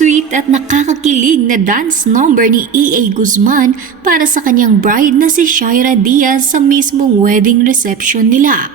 sweet at nakakakilig na dance number ni E.A. Guzman para sa kanyang bride na si Shaira Diaz sa mismong wedding reception nila.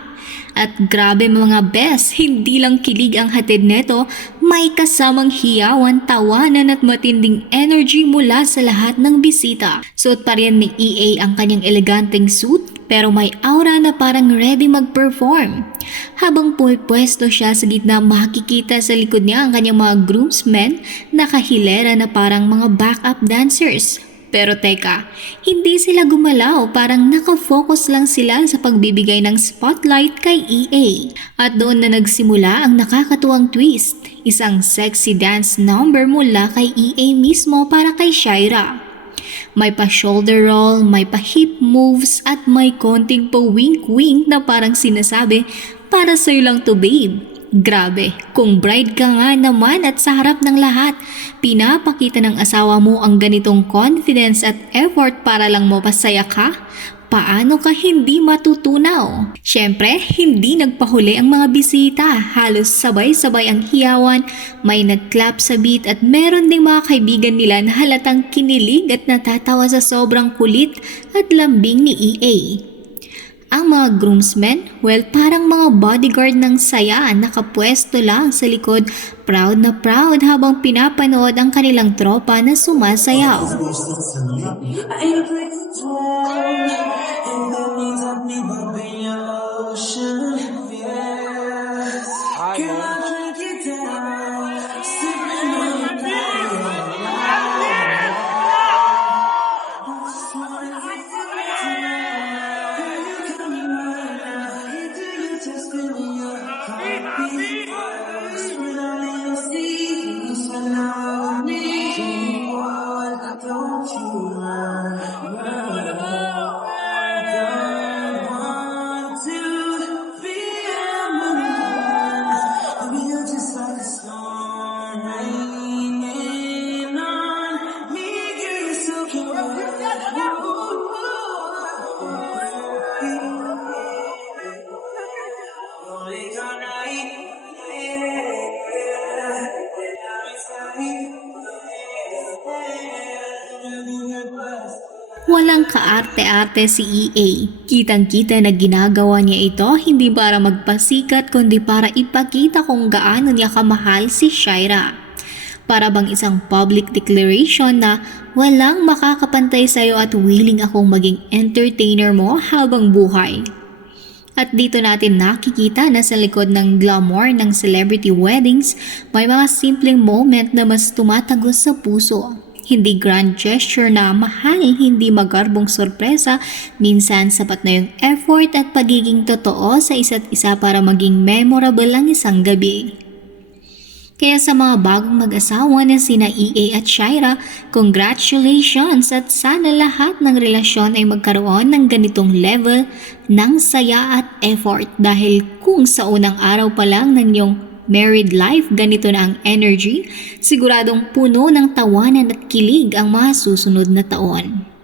At grabe mga best, hindi lang kilig ang hatid neto, may kasamang hiyawan, tawanan at matinding energy mula sa lahat ng bisita. Suot pa rin ni EA ang kanyang eleganteng suit pero may aura na parang ready mag-perform. Habang pumipwesto siya sa gitna makikita sa likod niya ang kanyang mga groomsmen nakahilera na parang mga backup dancers. Pero teka, hindi sila gumalaw parang nakafocus lang sila sa pagbibigay ng spotlight kay EA. At doon na nagsimula ang nakakatuwang twist, isang sexy dance number mula kay EA mismo para kay Shaira. May pa shoulder roll, may pa hip moves at may konting pa wink wink na parang sinasabi, para sa'yo lang to babe. Grabe, kung bride ka nga naman at sa harap ng lahat, pinapakita ng asawa mo ang ganitong confidence at effort para lang mapasaya ka? Paano ka hindi matutunaw? Siyempre, hindi nagpahuli ang mga bisita. Halos sabay-sabay ang hiyawan, may nagclap sa beat at meron ding mga kaibigan nila na halatang kinilig at natatawa sa sobrang kulit at lambing ni EA. Ang mga groomsmen, well parang mga bodyguard ng saya nakapwesto lang sa likod, proud na proud habang pinapanood ang kanilang tropa na sumasayaw. I Walang kaarte-arte si EA. Kitang-kita na ginagawa niya ito hindi para magpasikat kundi para ipakita kung gaano niya kamahal si Shaira. Para bang isang public declaration na walang makakapantay sa'yo at willing akong maging entertainer mo habang buhay. At dito natin nakikita na sa likod ng glamour ng celebrity weddings, may mga simpleng moment na mas tumatagos sa puso. Hindi grand gesture na mahal, hindi magarbong sorpresa, minsan sapat na yung effort at pagiging totoo sa isa't isa para maging memorable ang isang gabi. Kaya sa mga bagong mag-asawa na sina EA at Shaira, congratulations at sana lahat ng relasyon ay magkaroon ng ganitong level ng saya at effort dahil kung sa unang araw pa lang ng inyong married life ganito na ang energy, siguradong puno ng tawanan at kilig ang mga susunod na taon.